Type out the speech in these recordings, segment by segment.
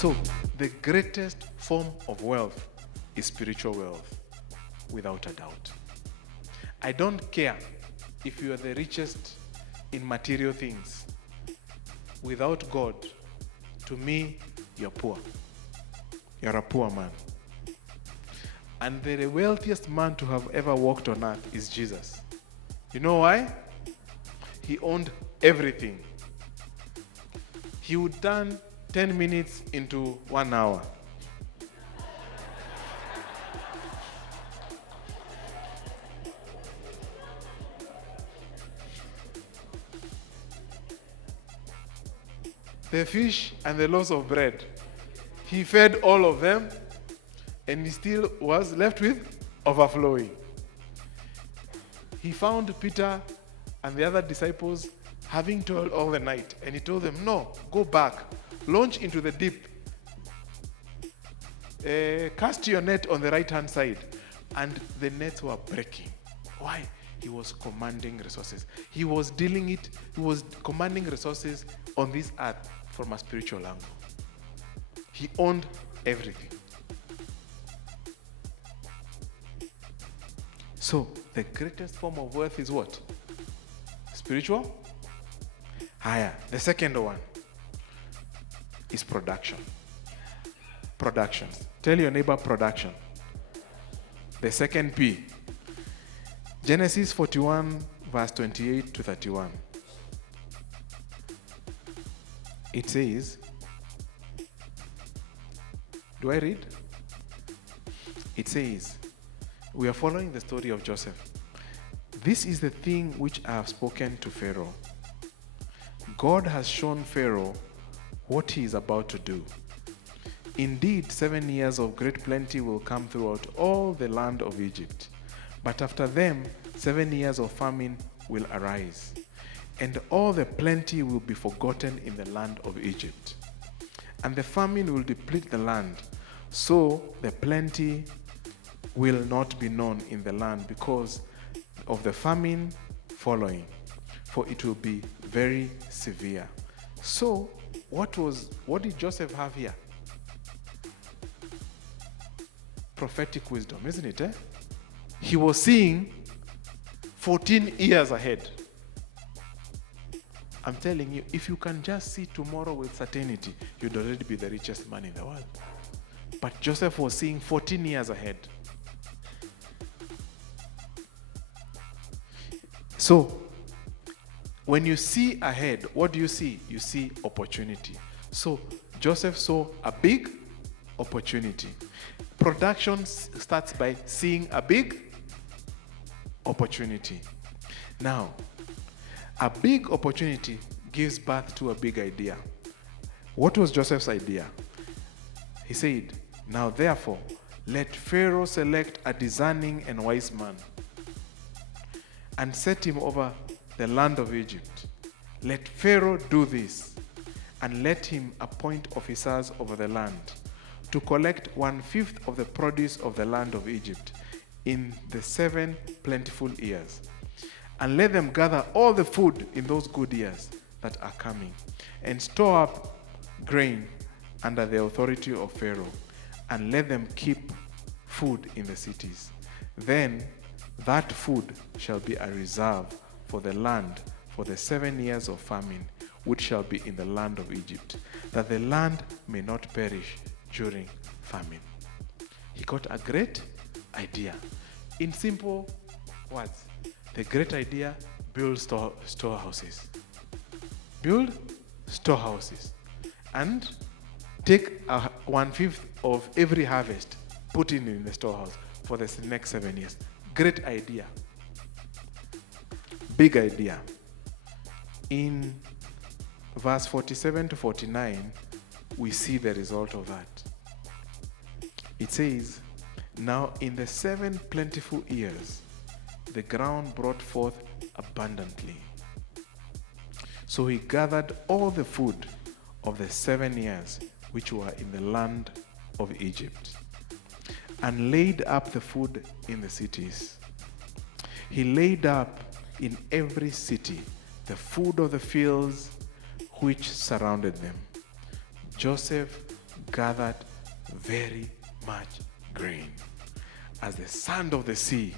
So, the greatest form of wealth is spiritual wealth, without a doubt. I don't care if you are the richest in material things. Without God, to me, you're poor. You're a poor man. And the wealthiest man to have ever walked on earth is Jesus. You know why? He owned everything. He would turn 10 minutes into 1 hour. The fish and the loaves of bread, he fed all of them, and he still was left with overflowing. He found Peter and the other disciples having toiled all the night, and he told them, no, go back, launch into the deep, cast your net on the right-hand side. And the nets were breaking. Why? He was commanding resources. He was commanding resources on this earth from a spiritual angle. He owned everything. So, the greatest form of wealth is what? Spiritual? Higher. The second one is production. Production. Tell your neighbor production. The second P. Genesis 41, verse 28 to 31. It says, do I read? It says, we are following the story of Joseph. This is the thing which I have spoken to Pharaoh. God has shown Pharaoh what he is about to do. Indeed, 7 years of great plenty will come throughout all the land of Egypt. But after them, 7 years of famine will arise, and all the plenty will be forgotten in the land of Egypt. And the famine will deplete the land, so the plenty will not be known in the land because of the famine following, for it will be very severe. So, what did Joseph have here? Prophetic wisdom, isn't it? He was seeing 14 years ahead. I'm telling you, if you can just see tomorrow with certainty, you'd already be the richest man in the world. But Joseph was seeing 14 years ahead. So, when you see ahead, what do you see? You see opportunity. So, Joseph saw a big opportunity. Production starts by seeing a big opportunity. Now, a big opportunity gives birth to a big idea. What was Joseph's idea? He said, now therefore, let Pharaoh select a discerning and wise man and set him over the land of Egypt. Let Pharaoh do this, and let him appoint officers over the land to collect 1/5 of the produce of the land of Egypt in the 7 plentiful years. And let them gather all the food in those good years that are coming, and store up grain under the authority of Pharaoh, and let them keep food in the cities. Then that food shall be a reserve for the land for the 7 years of famine, which shall be in the land of Egypt, that the land may not perish during famine. He got a great idea. In simple words, the great idea: build storehouses. Build storehouses. And take 1/5 of every harvest, put it in the storehouse for the next 7 years. Great idea. Big idea. In verse 47 to 49, we see the result of that. It says, now in the 7 plentiful years, the ground brought forth abundantly. So he gathered all the food of the 7 years which were in the land of Egypt, and laid up the food in the cities. He laid up in every city the food of the fields which surrounded them. Joseph gathered very much grain, as the sand of the sea,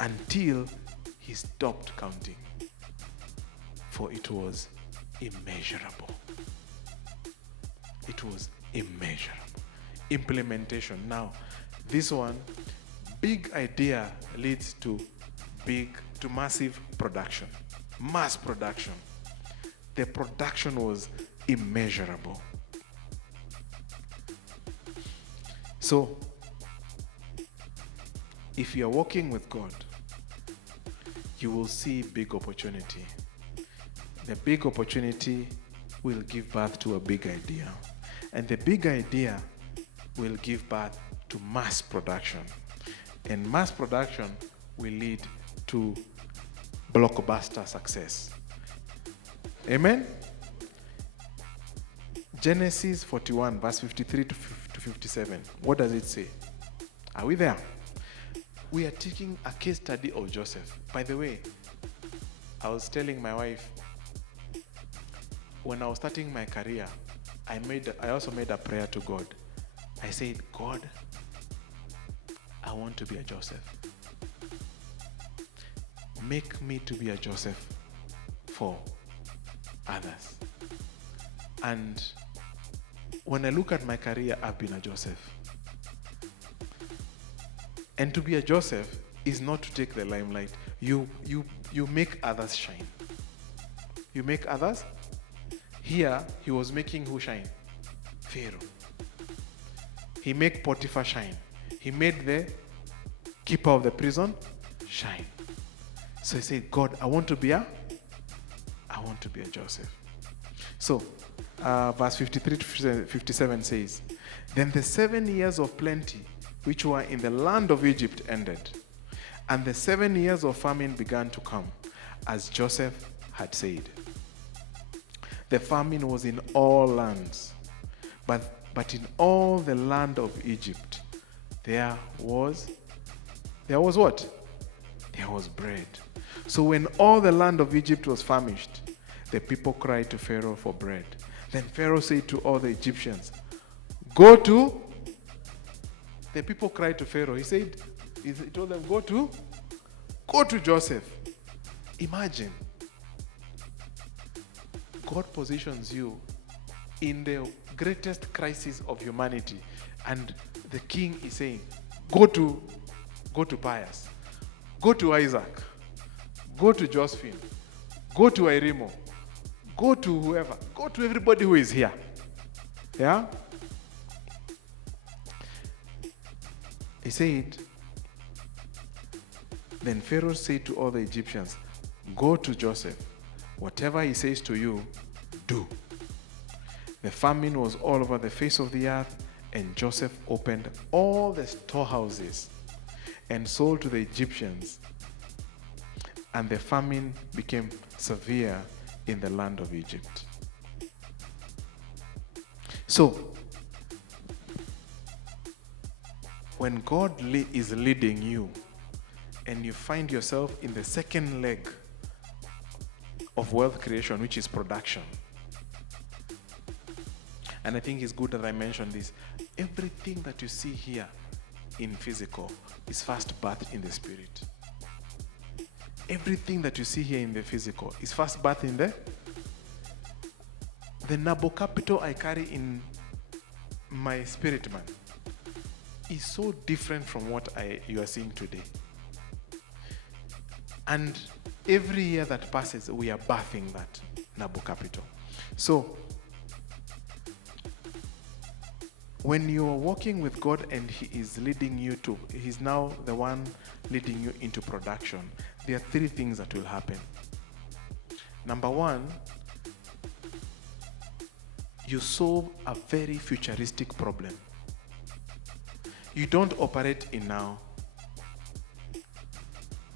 until he stopped counting, for it was immeasurable. It was immeasurable. Implementation. Now, this one, big idea leads to massive production, mass production. The production was immeasurable. So, if you are walking with God, you will see big opportunity. The big opportunity will give birth to a big idea. And the big idea will give birth to mass production. And mass production will lead to blockbuster success. Amen? Genesis 41, verse 53 to 57. What does it say? Are we there? We are taking a case study of Joseph. By the way, I was telling my wife, when I was starting my career, I also made a prayer to God. I said, God, I want to be a Joseph. Make me to be a Joseph for others. And when I look at my career, I've been a Joseph. And to be a Joseph is not to take the limelight. You make others shine. You make others. Here, he was making who shine? Pharaoh. He made Potiphar shine. He made the keeper of the prison shine. So he said, God, I want to be a Joseph. So, verse 53 to 57 says, then the 7 years of plenty which were in the land of Egypt ended, and the 7 years of famine began to come, as Joseph had said. The famine was in all lands, but in all the land of Egypt, there was what? There was bread. So when all the land of Egypt was famished, the people cried to Pharaoh for bread. Then Pharaoh said to all the Egyptians, go to. The people cried to Pharaoh. He told them, go to Joseph. Imagine. God positions you in the greatest crisis of humanity, and the king is saying, go to Pius, go to Isaac, go to Josephine, go to Irimo, go to whoever, go to everybody who is here. Yeah? He said, then Pharaoh said to all the Egyptians, go to Joseph. Whatever he says to you, do. The famine was all over the face of the earth, and Joseph opened all the storehouses and sold to the Egyptians, and the famine became severe in the land of Egypt. So, when God is leading you, and you find yourself in the second leg of wealth creation, which is production. And I think it's good that I mentioned this. Everything that you see here in physical is first birthed in the spirit. Everything that you see here in the physical is first birthed in the Nabo capital I carry in my spirit man is so different from what you are seeing today. And every year that passes, we are birthing that Nabo capital. So, when you are walking with God and He is leading you to, He's now the one leading you into production, there are three things that will happen. Number one, you solve a very futuristic problem. You don't operate in now.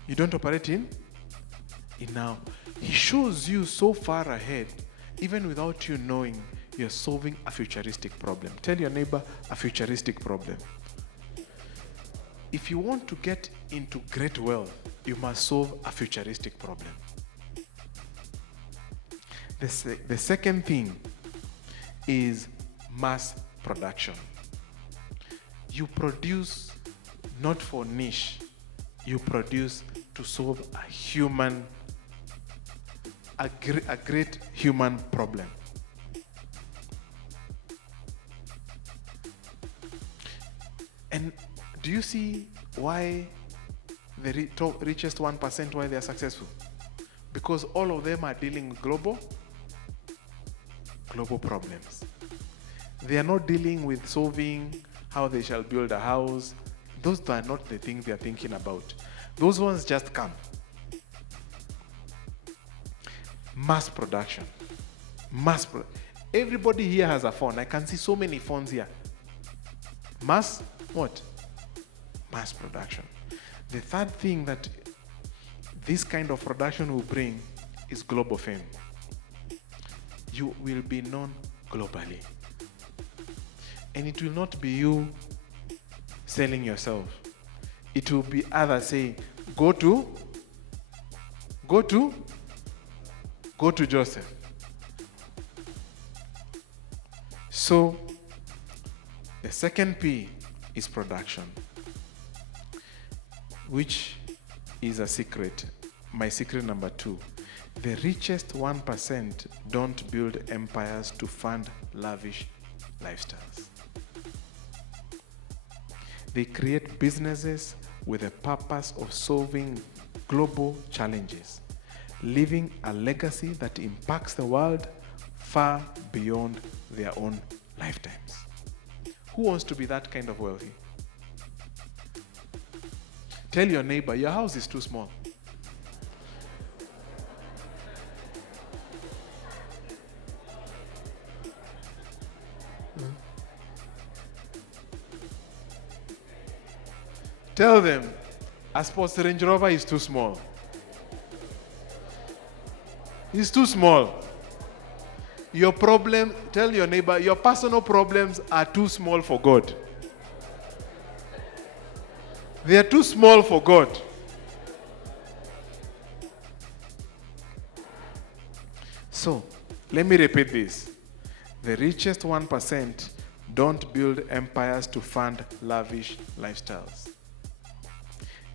You don't operate in now. He shows you so far ahead, even without you knowing you're solving a futuristic problem. Tell your neighbor, a futuristic problem. If you want to get into great wealth, you must solve a futuristic problem. The second thing is mass production. You produce not for niche. You produce to solve a great human problem. And do you see why the richest 1%, why they are successful? Because all of them are dealing with global problems. They are not dealing with solving how they shall build a house. Those are not the things they are thinking about. Those ones just come. Mass production. Everybody here has a phone. I can see so many phones here. Mass what? Mass production. The third thing that this kind of production will bring is global fame. You will be known globally. And it will not be you selling yourself. It will be others saying, go to Joseph. So, the second P is production, which is a secret. My secret number 2. The richest 1% don't build empires to fund lavish lifestyles. They create businesses with a purpose of solving global challenges, leaving a legacy that impacts the world far beyond their own lifetimes. Who wants to be that kind of wealthy? Tell your neighbor, your house is too small. Tell them, a sports Range Rover is too small. It's too small. Your problem, tell your neighbor, your personal problems are too small for God. They are too small for God. So, let me repeat this. The richest 1% don't build empires to fund lavish lifestyles.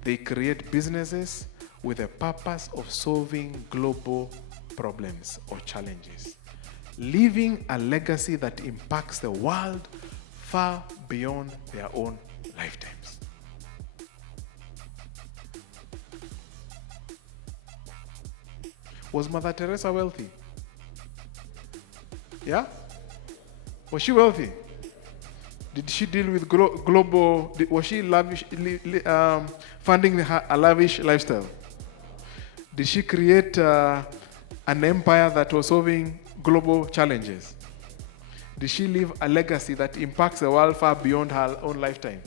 They create businesses with a purpose of solving global problems or challenges, leaving a legacy that impacts the world far beyond their own lifetimes. Was Mother Teresa wealthy? Yeah? Was she wealthy? Did she deal with global, was she lavish, funding a lavish lifestyle? Did she create an empire that was solving global challenges? Did she leave a legacy that impacts the world far beyond her own lifetime?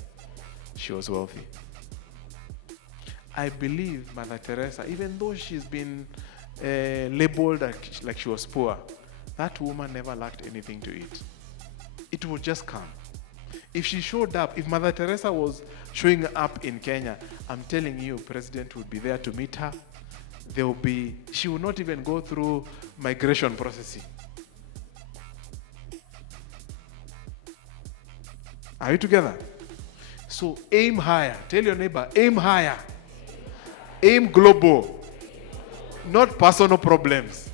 She was wealthy. I believe Mother Teresa, even though she's been labeled like she was poor, that woman never lacked anything to eat. It would just come. If she showed up, if Mother Teresa was showing up in Kenya, I'm telling you, President would be there to meet her. She would not even go through migration processing. Are we together? So aim higher. Tell your neighbor, aim higher. Aim global. Not personal problems.